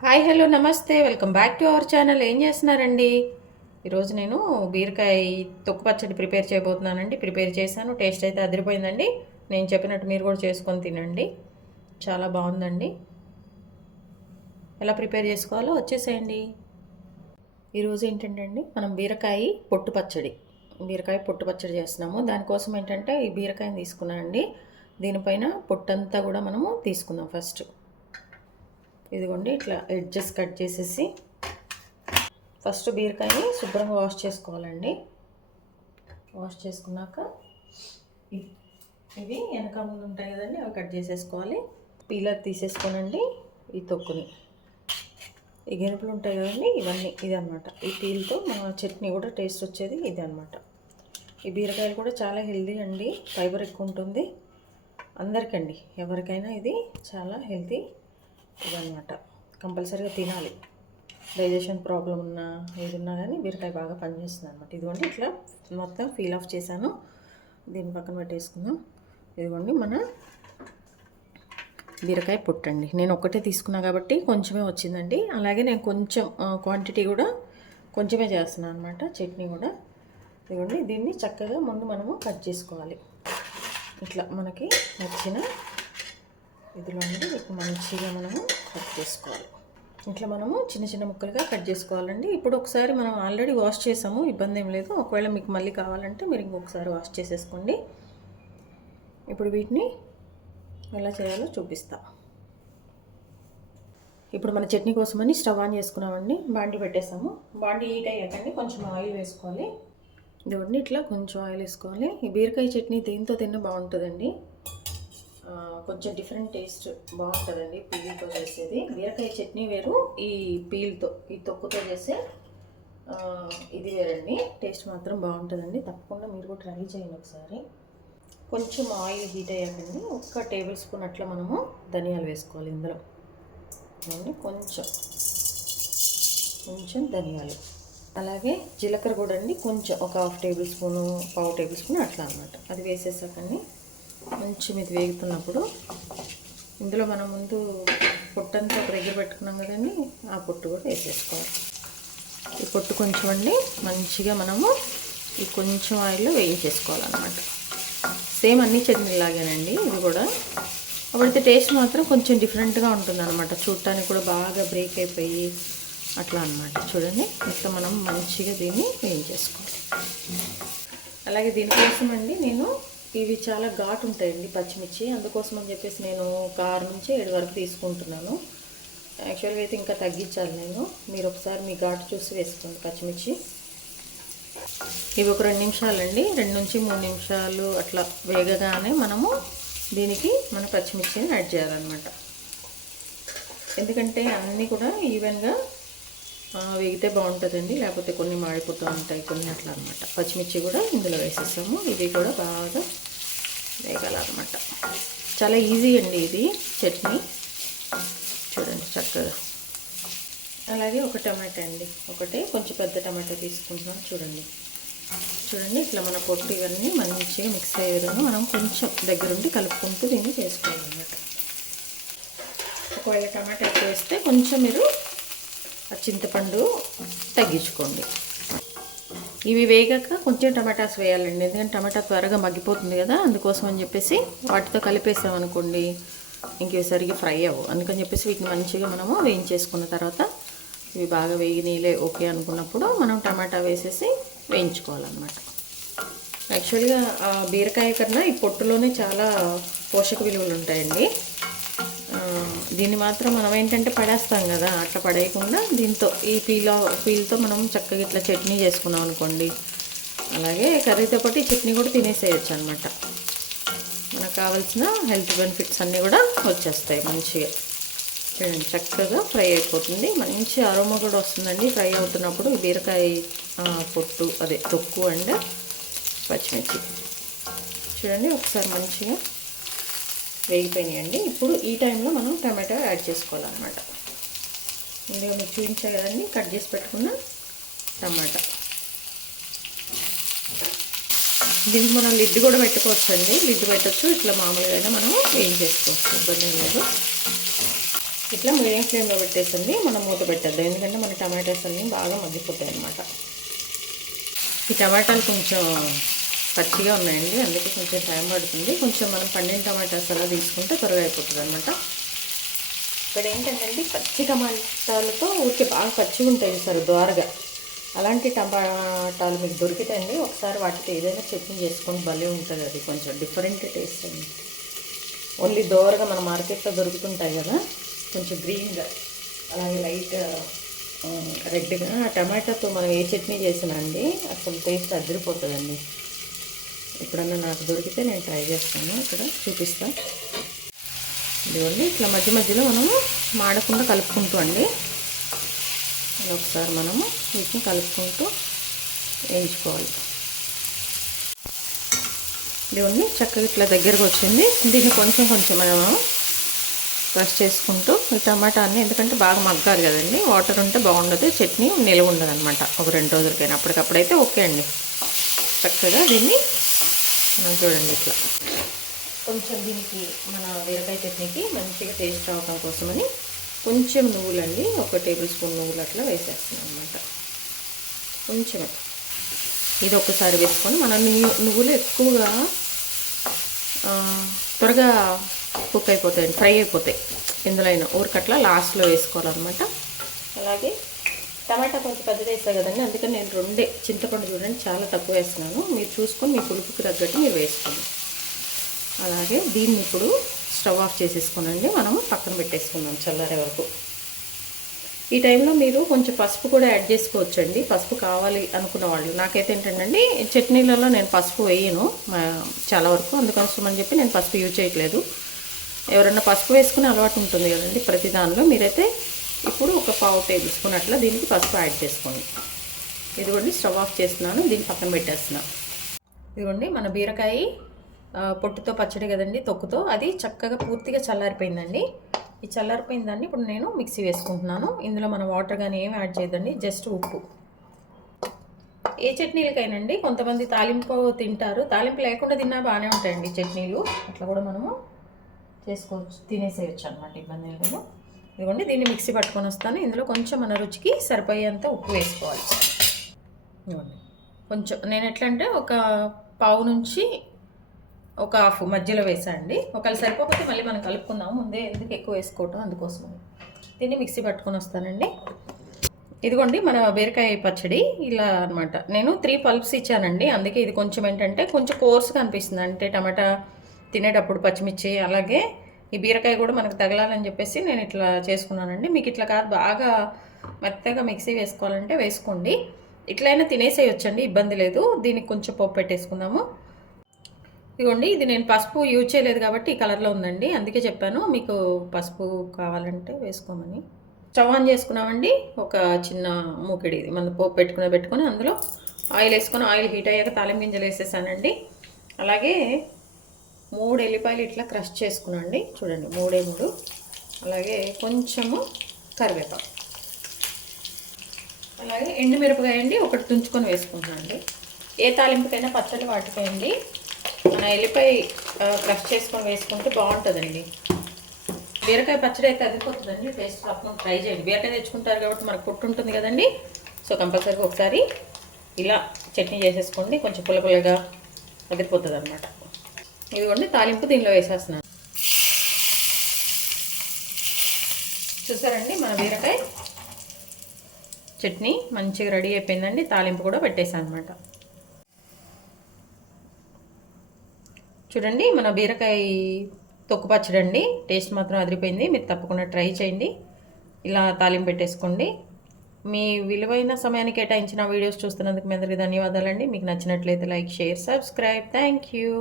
Hi hello నమస్తే welcome back to our channel. ఏం చేస్తున్నారండి? ఈరోజు నేను బీరకాయ తొక్కు పచ్చడి ప్రిపేర్ చేయబోతున్నానండి. ప్రిపేర్ చేశాను, టేస్ట్ అయితే అదిరిపోయిందండి. నేను చెప్పినట్టు మీరు కూడా చేసుకొని తినండి, చాలా బాగుందండి. ఎలా ప్రిపేర్ చేసుకోవాలో వచ్చేసేయండి. ఈరోజు ఏంటంటే అండి, మనం బీరకాయ పొట్టు పచ్చడి చేస్తున్నాము. దానికోసం ఏంటంటే ఈ బీరకాయని తీసుకున్నాను అండి. దీనిపైన పొట్టంతా కూడా మనము తీసుకుందాం. ఫస్ట్ ఇదిగోండి, ఇట్లా ఎడ్జెస్ కట్ చేసేసి ఫస్ట్ బీరకాయని శుభ్రంగా వాష్ చేసుకోవాలండి. వాష్ చేసుకున్నాక ఇవి వెనక ముందు ఉంటాయి కదండి, అవి కట్ చేసేసుకోవాలి. పీలర్ తీసేసుకోనండి. ఈ తొక్కుని, ఈ గెనుపులు ఉంటాయి కదండి, ఇవన్నీ ఇదనమాట. ఈ పీల్తో మన చట్నీ కూడా టేస్ట్ వచ్చేది ఇది అనమాట. ఈ బీరకాయలు కూడా చాలా హెల్దీ అండి, ఫైబర్ ఎక్కువ ఉంటుంది అందరికండి. ఎవరికైనా ఇది చాలా హెల్తీ ఇదనమాట. కంపల్సరీగా తినాలి. డైజెషన్ ప్రాబ్లం ఉన్నా ఏదున్నా కానీ బీరకాయ బాగా పనిచేస్తుంది అనమాట. ఇదిగోండి, ఇట్లా మొత్తం పీల్ ఆఫ్ చేశాను. దీని పక్కన పెట్టేసుకుందాం. ఇదిగోండి మన బీరకాయ పొట్టండి. నేను ఒక్కటే తీసుకున్నా కాబట్టి కొంచెమే వచ్చిందండి. అలాగే నేను కొంచెం క్వాంటిటీ కూడా కొంచెమే చేస్తున్నాను అనమాట, చట్నీ కూడా. ఇదిగోండి, దీన్ని చక్కగా ముందు మనము కట్ చేసుకోవాలి. ఇట్లా మనకి నచ్చిన ఇదిలో నుండి మంచిగా మనము కట్ చేసుకోవాలి. ఇట్లా మనము చిన్న చిన్న ముక్కలుగా కట్ చేసుకోవాలండి. ఇప్పుడు ఒకసారి మనం ఆల్రెడీ వాష్ చేసాము, ఇబ్బంది ఏం లేదు. ఒకవేళ మీకు మళ్ళీ కావాలంటే మీరు ఇంకొకసారి వాష్ చేసేసుకోండి. ఇప్పుడు వీటిని ఎలా చేయాలో చూపిస్తా. ఇప్పుడు మన చట్నీ కోసమని స్టవ్ ఆన్ చేసుకున్నామండి. బాండి పెట్టేసాము. బాండి హీట్ అయ్యాకండి కొంచెం ఆయిల్ వేసుకోవాలి. ఇదిగోండి, ఇట్లా కొంచెం ఆయిల్ వేసుకోవాలి. ఈ బీరకాయ చట్నీ దేంతో తిన్నా బాగుంటుందండి. కొంచెం డిఫరెంట్ టేస్ట్ బాగుంటుందండి పీల్తో చేసేది. బీరకాయ చట్నీ వేరు, ఈ పీల్తో ఈ తొక్కుతో చేసే ఇది వేరండి. టేస్ట్ మాత్రం బాగుంటుందండి. తప్పకుండా మీరు కూడా ట్రై చేయండి ఒకసారి. కొంచెం ఆయిల్ హీట్ అయ్యాకండి 1 టేబుల్ స్పూన్ అట్లా మనము ధనియాలు వేసుకోవాలి ఇందులో. కొంచెం ధనియాలు, అలాగే జీలకర్ర కూడా అండి, కొంచెం ఒక 1/2 టేబుల్ స్పూను, 1/2 టేబుల్ స్పూన్ అట్లా అనమాట. అది వేసేసాకండి మంచి ఇది వేగుతున్నప్పుడు ఇందులో మనం ముందు పొట్టంతా ఒక దగ్గర పెట్టుకున్నాం కదండి, ఆ పొట్టు కూడా వేసేసుకోవాలి. ఈ పొట్టు కొంచెం అండి మంచిగా మనము ఈ కొంచెం ఆయిల్లో వేయించేసుకోవాలన్నమాట. సేమ్ అన్ని చట్నీలాగేనండి ఇది కూడా. అప్పుడైతే టేస్ట్ మాత్రం కొంచెం డిఫరెంట్గా ఉంటుందన్నమాట. చూడటానికి కూడా బాగా బ్రేక్ అయిపోయి అట్లా అనమాట. చూడండి, ఇట్లా మనం మంచిగా దీన్ని వేయించేసుకోవాలి. అలాగే దీనికోసం అండి నేను ఇవి చాలా ఘాటు ఉంటాయండి పచ్చిమిర్చి. అందుకోసం అని చెప్పేసి నేను 6 నుంచి 7 వరకు తీసుకుంటున్నాను. యాక్చువల్గా అయితే ఇంకా తగ్గించాలి నేను. మీరు ఒకసారి మీ ఘాటు చూసి వేసుకోండి పచ్చిమిర్చి. ఇవి ఒక 2 నిమిషాలండి, 2 నుంచి 3 నిమిషాలు అట్లా వేగగానే మనము దీనికి మన పచ్చిమిర్చిని యాడ్ చేయాలన్నమాట. ఎందుకంటే అన్నీ కూడా ఈవెన్గా వేగితే బాగుంటుందండి, లేకపోతే కొన్ని మాడిపోతూ ఉంటాయి, కొన్ని అట్లా అనమాట. పచ్చిమిర్చి కూడా ఇందులో వేసేసాము. ఇది కూడా బాగా వేగాలన్నమాట. చాలా ఈజీ అండి ఇది చట్నీ. చూడండి చక్కగా. అలాగే ఒక టమాటా అండి, ఒకటే కొంచెం పెద్ద టమాటా తీసుకుంటున్నాం. చూడండి ఇట్లా మన పొట్టు ఇవన్నీ మంచిగా మిక్స్ అయ్యే విధంగా మనం కొంచెం దగ్గరుండి కలుపుకుంటూ దీన్ని చేసుకోవాలన్నమాట. ఒకవేళ టమాటా ఎక్కువ వేస్తే కొంచెం మీరు ఆ చింతపండు తగ్గించుకోండి. ఇవి వేగాక కొంచెం టమాటాస్ వేయాలండి, ఎందుకంటే టమాటా త్వరగా మగ్గిపోతుంది కదా. అందుకోసం అని చెప్పేసి వాటితో కలిపేసామనుకోండి ఇంక సరిగ్గా ఫ్రై అవ్వవు. అందుకని చెప్పేసి వీటిని మంచిగా మనము వేయించేసుకున్న తర్వాత ఇవి బాగా వేగినీలే ఓకే అనుకున్నప్పుడు మనం టమాటా వేసేసి వేయించుకోవాలన్నమాట. యాక్చువల్గా బీరకాయ కన్నా ఈ పొట్టులోనే చాలా పోషక విలువలు ఉంటాయండి. దీన్ని మాత్రం మనం ఏంటంటే పడేస్తాం కదా, అట్లా పడేయకుండా దీంతో ఈ పీల్తో మనం చక్కగా ఇట్లా చట్నీ చేసుకున్నాం అనుకోండి. అలాగే కర్రీతో పాటు ఈ చట్నీ కూడా తినేసేయచ్చు అనమాట. మనకు కావాల్సిన హెల్త్ బెనిఫిట్స్ అన్నీ కూడా వచ్చేస్తాయి మంచిగా. చూడండి చక్కగా ఫ్రై అయిపోతుంది, మంచి అరోమా కూడా వస్తుందండి ఫ్రై అవుతున్నప్పుడు. బీరకాయ పొట్టు అదే తొక్కు అండ్ పచ్చిమిర్చి చూడండి ఒకసారి మంచిగా వేగిపోయినాయండి. ఇప్పుడు ఈ టైంలో మనం టమాటో యాడ్ చేసుకోవాలన్నమాట. ఇందులో మీకు చూపించా కదండి కట్ చేసి పెట్టుకున్న టమాటా. దీనికి మనం లిడ్ కూడా పెట్టుకోవచ్చు అండి, లిడ్ పెట్టచ్చు. ఇట్లా మామూలుగా మనం వేయించేసుకోవచ్చు, ఇబ్బంది లేదు. ఇట్లా మీడియం ఫ్లేమ్లో పెట్టేసింది మనం మూత పెట్టేద్దాం, ఎందుకంటే మన టమాటాస్ అన్నీ బాగా మగ్గిపోతాయి అన్నమాట. ఈ టమాటాలు కొంచెం పచ్చిగా ఉన్నాయండి, అందుకే కొంచెం టైం పడుతుంది. కొంచెం మనం పండిన టమాటాస్ అలా తీసుకుంటే త్వరగా అయిపోతుంది అనమాట. ఇక్కడ ఏంటంటే పచ్చి టమాటాలతో ఊరికే బాగా పచ్చిగా ఉంటాయి సార్ దోరగా, అలాంటి టమాటాలు మీకు దొరికితాయండి. ఒకసారి వాటితో ఏదైనా చట్నీ చేసుకొని భలే ఉంటుంది, అది కొంచెం డిఫరెంట్ టేస్ట్ అండి. ఓన్లీ దోరగా మన మార్కెట్లో దొరుకుతుంటాయి కదా, కొంచెం గ్రీన్గా అలాగే లైట్ రెడ్గా. ఆ టమాటాతో మనం ఏ చట్నీ చేసినా అండి అసలు టేస్ట్ అదిరిపోతుందండి. ఎప్పుడన్నా నాకు దొరికితే నేను ట్రై చేస్తాను, ఇక్కడ చూపిస్తాను. ఇదిగోండి ఇట్లా మధ్య మధ్యలో మనము మాడకుండా కలుపుకుంటూ అండి, ఒకసారి మనము వీటిని కలుపుకుంటూ వేయించుకోవాలి. ఇదిగోండి చక్కగా ఇట్లా దగ్గరకు వచ్చింది. దీన్ని కొంచెం కొంచెం మనము క్రష్ చేసుకుంటూ ఈ టమాటాన్ని, ఎందుకంటే బాగా మగ్గాలి కదండి, వాటర్ ఉంటే బాగుండదు, చట్నీ నిలవ ఉండదు అనమాట ఒక 2 రోజులకైనా. అప్పటికప్పుడైతే ఓకే అండి. చక్కగా దీన్ని మనం చూడండి ఇట్లా కొంచెం దీనికి మన బీరకాయ చట్నీకి మంచిగా టేస్ట్ రావడం కోసమని కొంచెం నువ్వులండి, 1 టేబుల్ స్పూన్ నువ్వులు అట్లా వేసేస్తున్నాం అనమాట. కొంచెమే ఇది ఒక్కసారి వేసుకొని మన నువ్వులు ఎక్కువగా త్వరగా కుక్ అయిపోతాయి, ఫ్రై అయిపోతాయి. ఇందులో అయినా ఊరికట్లా లాస్ట్లో వేసుకోవాలన్నమాట. అలాగే టమాటా కొంచెం పెద్దది వేస్తాయి కదండి, అందుకని నేను 2 చింతపండు చూడండి చాలా తక్కువ వేస్తున్నాను, మీరు చూసుకొని మీ పులుపుకి తగ్గట్టు మీరు వేసుకోండి. అలాగే దీన్ని ఇప్పుడు స్టవ్ ఆఫ్ చేసేసుకోనండి, మనము పక్కన పెట్టేసుకుందాం చల్లారే వరకు. ఈ టైంలో మీరు కొంచెం పసుపు కూడా యాడ్ చేసుకోవచ్చండి, పసుపు కావాలి అనుకున్న వాళ్ళు. నాకైతే ఏంటంటే చట్నీలలో నేను పసుపు వేయను చాలా వరకు, అందుకోసం చెప్పి నేను పసుపు యూజ్ చేయట్లేదు. ఎవరన్నా పసుపు వేసుకునే అలవాటు ఉంటుంది కదండి ప్రతి దానిలో, మీరైతే ఇప్పుడు ఒక 1/2 టేబుల్ స్పూన్ అట్లా దీనికి పసుపు యాడ్ చేసుకోండి. ఇదిగోండి స్టవ్ ఆఫ్ చేస్తున్నాను, దీన్ని పక్కన పెట్టేస్తున్నాను. ఇదిగోండి మన బీరకాయ పొట్టుతో పచ్చడి కదండి, తొక్కుతో, అది చక్కగా పూర్తిగా చల్లారిపోయిందండి. ఈ చల్లారిపోయిన దాన్ని ఇప్పుడు నేను మిక్సీ వేసుకుంటున్నాను. ఇందులో మన వాటర్ కానీ ఏమి యాడ్ చేయదండి, జస్ట్ ఉప్పు. ఏ చట్నీలకైనండి కొంతమంది తాలింపు తింటారు, తాలింపు లేకుండా తిన్నా బాగానే ఉంటాయండి చట్నీలు, అట్లా కూడా మనము చేసుకోవచ్చు, తినేసేయచ్చు అనమాట, ఇబ్బంది ఏం లేదు. ఇదిగోండి దీన్ని మిక్సీ పట్టుకొని వస్తాను. ఇందులో కొంచెం మన రుచికి సరిపోయేంత ఉప్పు వేసుకోవాలి. ఇదిగోండి కొంచెం నేను ఎట్లా అంటే ఒక 1/2 నుంచి 1/2 మధ్యలో వేసాండి. ఒకవేళ సరిపోతే మళ్ళీ మనం కలుపుకుందాము, ముందే ఎందుకు ఎక్కువ వేసుకోవటం, అందుకోసం దీన్ని మిక్సీ పట్టుకొని వస్తానండి. ఇదిగోండి మన బీరకాయ పచ్చడి ఇలా అనమాట. నేను 3 పల్ప్స్ ఇచ్చానండి, అందుకే ఇది కొంచెం ఏంటంటే కొంచెం కోర్స్గా అనిపిస్తుంది, అంటే టమాటా తినేటప్పుడు పచ్చిమిర్చి అలాగే ఈ బీరకాయ కూడా మనకు తగలాలని చెప్పేసి నేను ఇట్లా చేసుకున్నానండి. మీకు ఇట్లా కాదు బాగా మెత్తగా మిక్సీ వేసుకోవాలంటే వేసుకోండి, ఇట్లయినా తినేసేయొచ్చండి, ఇబ్బంది లేదు. దీనికి కొంచెం పప్పు పెట్టేసుకుందాము. ఇదిగోండి ఇది నేను పసుపు యూజ్ చేయలేదు కాబట్టి ఈ కలర్లో ఉందండి, అందుకే చెప్పాను మీకు పసుపు కావాలంటే వేసుకోమని. స్టవ్ ఆన్ చేసుకున్నామండి, ఒక చిన్న మూకిడి మనం పోపు పెట్టుకొని అందులో ఆయిల్ వేసుకొని, ఆయిల్ హీట్ అయ్యాక తాలింపు గింజలు వేసేసానండి. అలాగే 3 ఎల్లిపాయలు ఇట్లా క్రష్ చేసుకున్నాండి, చూడండి 3. అలాగే కొంచెము కరివేపాకు, అలాగే ఎండుమిరపకాయ అండి 1 తుంచుకొని వేసుకుంటున్నాను అండి. ఏ తాలింపుకైనా పచ్చడి వాటిపోయింది మన ఎల్లిపాయ క్రష్ చేసుకొని వేసుకుంటే బాగుంటుందండి. బీరకాయ పచ్చడి అయితే అదిపోతుందండి, టేస్ట్ తప్పకుండా ట్రై చేయండి. బీరకాయ తెచ్చుకుంటారు కాబట్టి మనకు పొట్టు ఉంటుంది కదండి, సో కంపల్సరీగా ఒకసారి ఇలా చట్నీ చేసేసుకోండి, కొంచెం పుల్లగా అదిరిపోతుంది అనమాట. ఇదిగోండి తాలింపు దీనిలో వేసేస్తున్నాను. చూసారండి మన బీరకాయ చట్నీ మంచిగా రెడీ అయిపోయిందండి, తాలింపు కూడా పెట్టేసాను అనమాట. చూడండి మన బీరకాయ తొక్కు పచ్చడి అండి, టేస్ట్ మాత్రం అదిరిపోయింది, మీరు తప్పకుండా ట్రై చేయండి. ఇలా తాలింపు పెట్టేసుకోండి. మీ విలువైన సమయాన్ని కేటాయించిన వీడియోస్ చూస్తున్నందుకు మీ అందరికీ ధన్యవాదాలండి. మీకు నచ్చినట్లయితే like, share, subscribe. Thank you.